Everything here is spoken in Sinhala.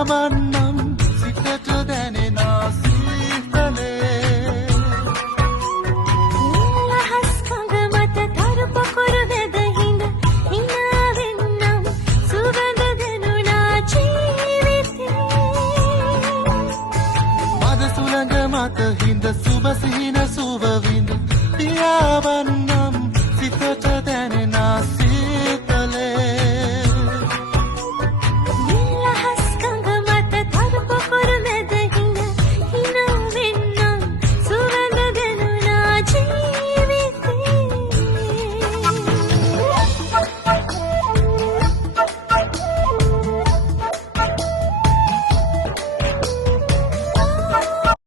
පියාවන්නම් සිතට දැනෙනා සීතලේ ලහස් කඳ මත තරු පොකුරු වැද හිඳ හිනාවෙන්නම් සුවඳ දැනුණා ජීවිතේ මද සුළඟ මත හිඳ සුබ සිහින සුව විඳ පියාවන්නම් සිතට දැනෙනා